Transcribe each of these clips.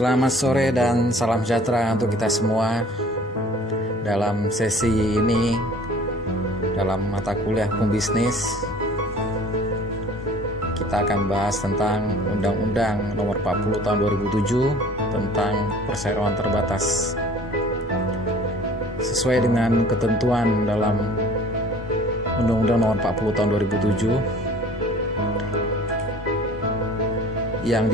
Selamat sore dan salam sejahtera untuk kita semua. Dalam sesi ini, dalam mata kuliah pembisnis, kita akan bahas tentang Undang-Undang Nomor 40 Tahun 2007 tentang perseroan terbatas. Sesuai dengan ketentuan dalam Undang-Undang Nomor 40 Tahun 2007 yang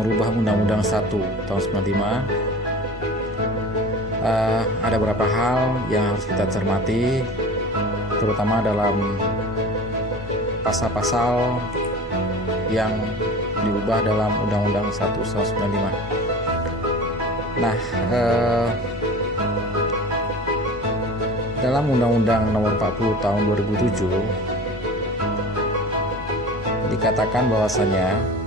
merubah Undang-Undang 1 tahun 95, ada beberapa hal yang harus kita cermati, terutama dalam pasal-pasal yang diubah dalam Undang-Undang 1 tahun 95. Nah, dalam Undang-Undang Nomor 40 tahun 2007 dikatakan bahwasanya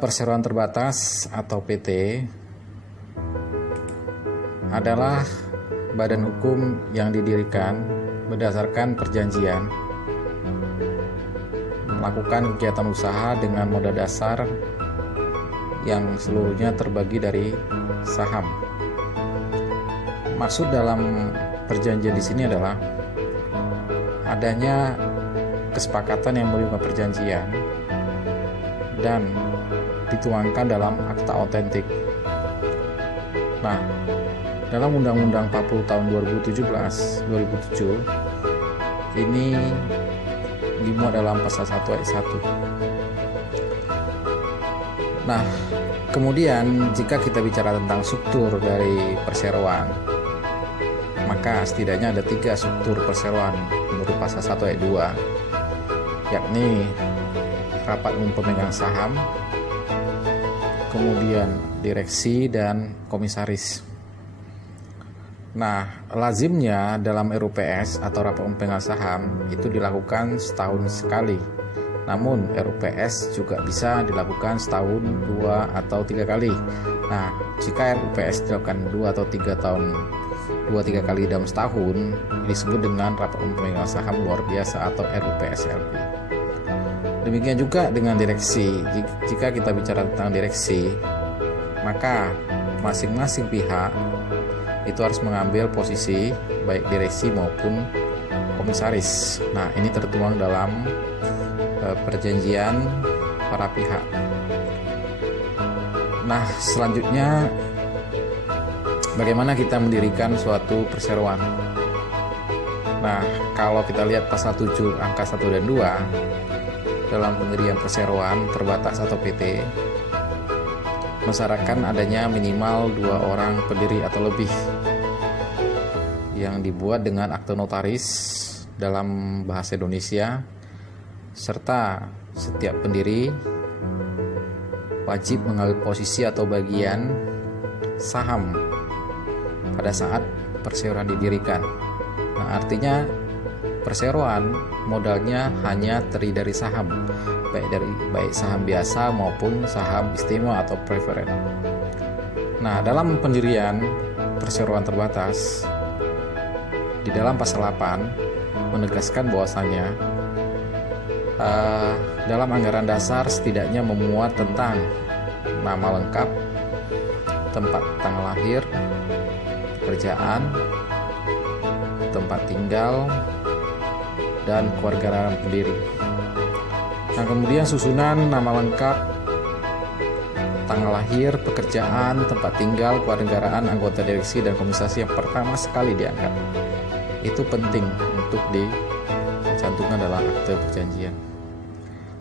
perseroan terbatas atau PT adalah badan hukum yang didirikan berdasarkan perjanjian melakukan kegiatan usaha dengan modal dasar yang seluruhnya terbagi dari saham. Maksud dalam perjanjian di sini adalah adanya kesepakatan yang merupakan perjanjian dan dituangkan dalam akta otentik. Nah, dalam Undang-Undang 40 tahun 2007 ini dimuat dalam pasal 1 ayat 1. Nah, kemudian jika kita bicara tentang struktur dari perseroan, maka setidaknya ada 3 struktur perseroan menurut pasal 1 ayat 2, yakni rapat umum pemegang saham, kemudian direksi dan komisaris. Nah, lazimnya dalam RUPS atau rapat umum pemegang saham itu dilakukan setahun sekali. Namun RUPS juga bisa dilakukan setahun 2 atau 3 kali. Nah, jika RUPS dilakukan 2 atau 3 kali dalam setahun, disebut dengan rapat umum pemegang saham luar biasa atau RUPSLB. Demikian juga dengan direksi. Jika kita bicara tentang direksi, maka masing-masing pihak itu harus mengambil posisi baik direksi maupun komisaris. Nah, ini tertuang dalam perjanjian para pihak. Nah, selanjutnya bagaimana kita mendirikan suatu perseroan. Nah, kalau kita lihat pasal 7 angka 1 dan 2 dalam pendirian perseroan terbatas atau PT, mensyaratkan adanya minimal 2 orang pendiri atau lebih yang dibuat dengan akte notaris dalam bahasa Indonesia, serta setiap pendiri wajib mengambil posisi atau bagian saham pada saat perseroan didirikan. Nah, artinya perseroan modalnya hanya terdiri dari saham, baik saham biasa maupun saham istimewa atau preferen. Nah, dalam pendirian perseroan terbatas di dalam pasal 8 menegaskan bahwasanya dalam anggaran dasar setidaknya memuat tentang nama lengkap, tempat tanggal lahir, pekerjaan, tempat tinggal, dan kewarganegaraan pendiri. Nah, kemudian susunan nama lengkap, tanggal lahir, pekerjaan, tempat tinggal, kewarganegaraan anggota direksi dan komisaris yang pertama sekali diangkat. Itu penting untuk dicantumkan dalam akte perjanjian.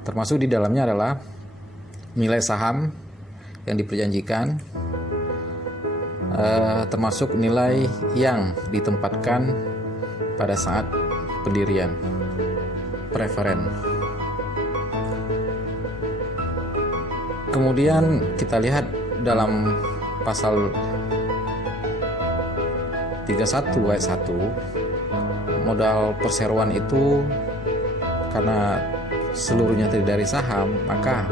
Termasuk di dalamnya adalah nilai saham yang diperjanjikan, termasuk nilai yang ditempatkan pada saat pendirian, preferen. Kemudian kita lihat dalam pasal 31 ayat 1, modal perseroan itu karena seluruhnya terdiri dari saham, maka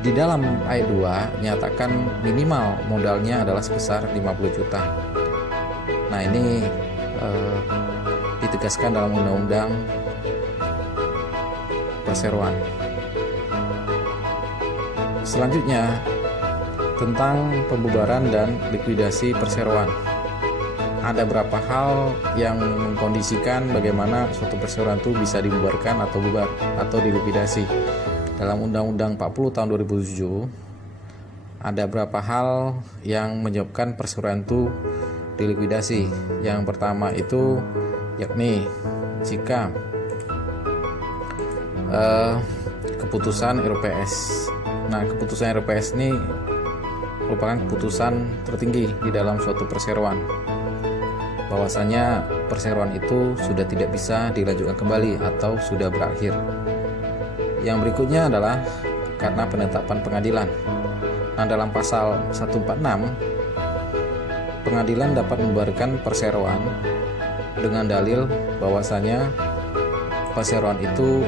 di dalam ayat 2 nyatakan minimal modalnya adalah sebesar 50 juta. Nah, ini ditegaskan dalam Undang-Undang perseroan. Selanjutnya, tentang pembubaran dan likuidasi perseroan. Ada beberapa hal yang mengkondisikan bagaimana suatu perseroan itu bisa dibubarkan atau bubar atau dilikuidasi. Dalam Undang-Undang 40 tahun 2007, ada beberapa hal yang menyebabkan perseroan itu dilikuidasi. Yang pertama itu yakni jika keputusan RUPS. Nah, keputusan RUPS ini merupakan keputusan tertinggi di dalam suatu perseroan, bahwasanya perseroan itu sudah tidak bisa dilanjutkan kembali atau sudah berakhir. Yang berikutnya adalah karena penetapan pengadilan. Nah, dalam pasal 146, pengadilan dapat membubarkan perseroan dengan dalil bahwasanya perseroan itu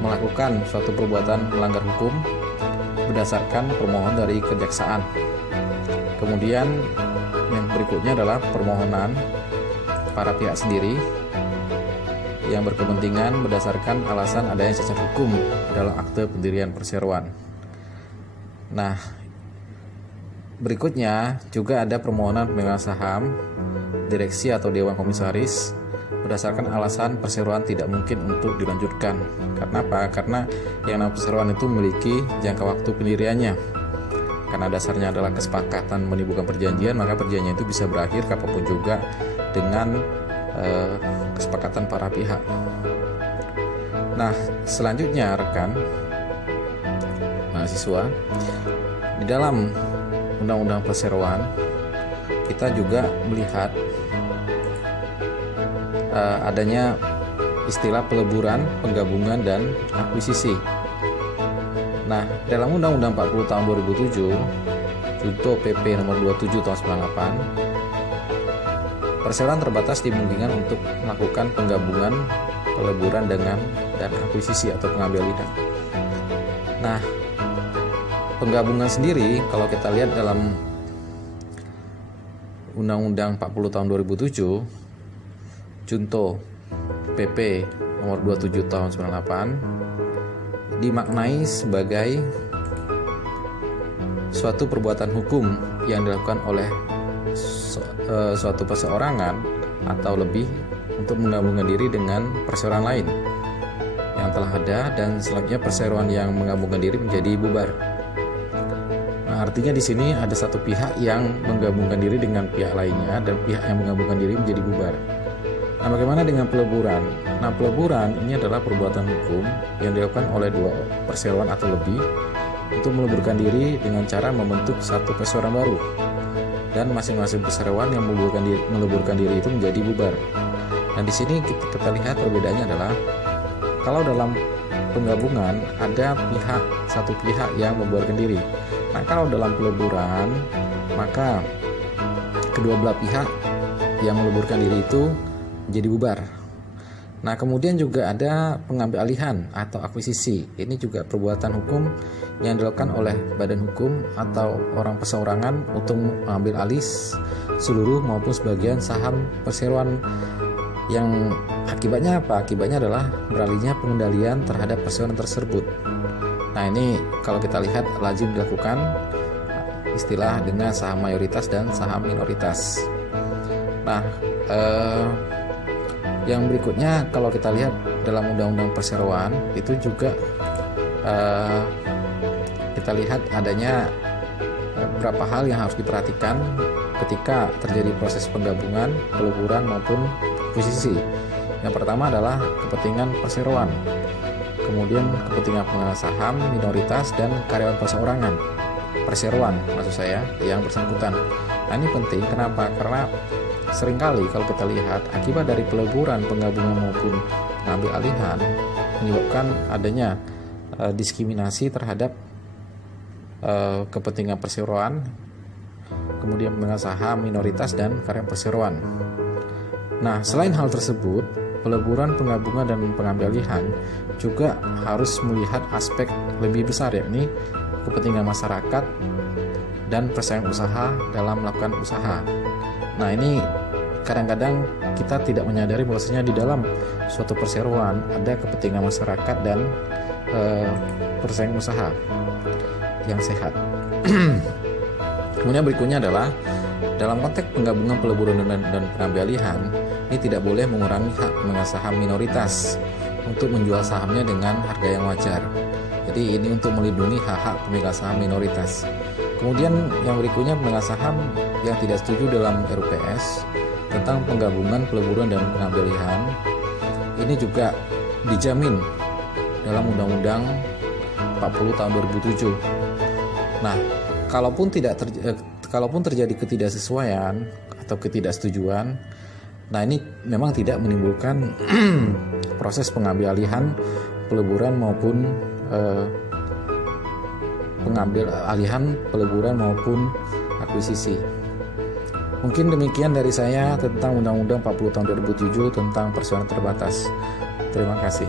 melakukan suatu perbuatan melanggar hukum berdasarkan permohonan dari kejaksaan. Kemudian yang berikutnya adalah permohonan para pihak sendiri yang berkepentingan berdasarkan alasan adanya cacat hukum dalam akte pendirian perseroan. Nah, berikutnya juga ada permohonan pemegang saham, direksi atau dewan komisaris berdasarkan alasan perseroan tidak mungkin untuk dilanjutkan. Karena apa? Karena yang namanya perseroan itu memiliki jangka waktu pendiriannya. Karena dasarnya adalah kesepakatan menimbulkan perjanjian, maka perjanjian itu bisa berakhir kapanpun juga dengan kesepakatan para pihak. Nah, selanjutnya rekan mahasiswa, di dalam Undang-Undang Perseroan kita juga melihat adanya istilah peleburan, penggabungan, dan akuisisi. Nah, dalam Undang-Undang 40 tahun 2007, junto PP nomor 27 tahun 98, perseroan terbatas dimungkinkan untuk melakukan penggabungan, peleburan dan akuisisi atau pengambil alihan. Nah, penggabungan sendiri kalau kita lihat dalam Undang-Undang 40 tahun 2007, junto PP nomor 27 tahun 98 dimaknai sebagai suatu perbuatan hukum yang dilakukan oleh suatu perseorangan atau lebih untuk menggabungkan diri dengan perseroan lain yang telah ada, dan selanjutnya perseroan yang menggabungkan diri menjadi bubar. Nah, artinya di sini ada satu pihak yang menggabungkan diri dengan pihak lainnya dan pihak yang menggabungkan diri menjadi bubar. Nah, bagaimana dengan peleburan? Nah, peleburan ini adalah perbuatan hukum yang dilakukan oleh dua perseroan atau lebih untuk meleburkan diri dengan cara membentuk satu perseroan baru, dan masing-masing perseroan yang meleburkan diri itu menjadi bubar. Nah, di sini kita lihat perbedaannya adalah kalau dalam penggabungan ada satu pihak yang membubarkan diri. Nah, kalau dalam peleburan maka kedua belah pihak yang meleburkan diri itu menjadi bubar. Nah, kemudian juga ada pengambil alihan atau akuisisi. Ini juga perbuatan hukum yang dilakukan oleh badan hukum atau orang perseorangan untuk mengambil alih seluruh maupun sebagian saham perseroan, yang akibatnya apa? Akibatnya adalah beralihnya pengendalian terhadap perseroan tersebut. Nah, ini kalau kita lihat lazim dilakukan istilah dengan saham mayoritas dan saham minoritas. Nah, yang berikutnya kalau kita lihat dalam Undang-Undang Perseroan itu juga kita lihat adanya beberapa hal yang harus diperhatikan ketika terjadi proses penggabungan, peleburan maupun akuisisi. Yang pertama adalah kepentingan perseroan, kemudian kepentingan pemegang saham, minoritas, dan karyawan perseroan maksud saya yang bersangkutan. Nah, ini penting, kenapa? Karena seringkali kalau kita lihat akibat dari peleburan, penggabungan maupun pengambil alihan menyebabkan adanya diskriminasi terhadap kepentingan perseroan, kemudian pemegang saham, minoritas, dan karyawan perseroan. Nah, selain hal tersebut, peleburan, penggabungan, dan pengambil alihan juga harus melihat aspek lebih besar, yakni kepentingan masyarakat dan persaingan usaha dalam melakukan usaha. Nah, ini kadang-kadang kita tidak menyadari bahwasanya di dalam suatu perseroan ada kepentingan masyarakat dan persaingan usaha yang sehat. Kemudian berikutnya adalah dalam konteks penggabungan peleburan dan pengambil alihan, ini tidak boleh mengurangi hak pemegang saham minoritas untuk menjual sahamnya dengan harga yang wajar. Jadi ini untuk melindungi hak-hak pemegang saham minoritas. Kemudian yang berikutnya pemegang saham yang tidak setuju dalam RUPS tentang penggabungan peleburan dan pengambil alihan ini juga dijamin dalam Undang-Undang 40 tahun 2007. Nah, kalaupun terjadi ketidaksesuaian atau ketidaksetujuan, nah ini memang tidak menimbulkan proses pengambil alihan peleburan maupun akuisisi. Mungkin demikian dari saya tentang Undang-Undang 40 tahun 2007 tentang perseroan terbatas. Terima kasih.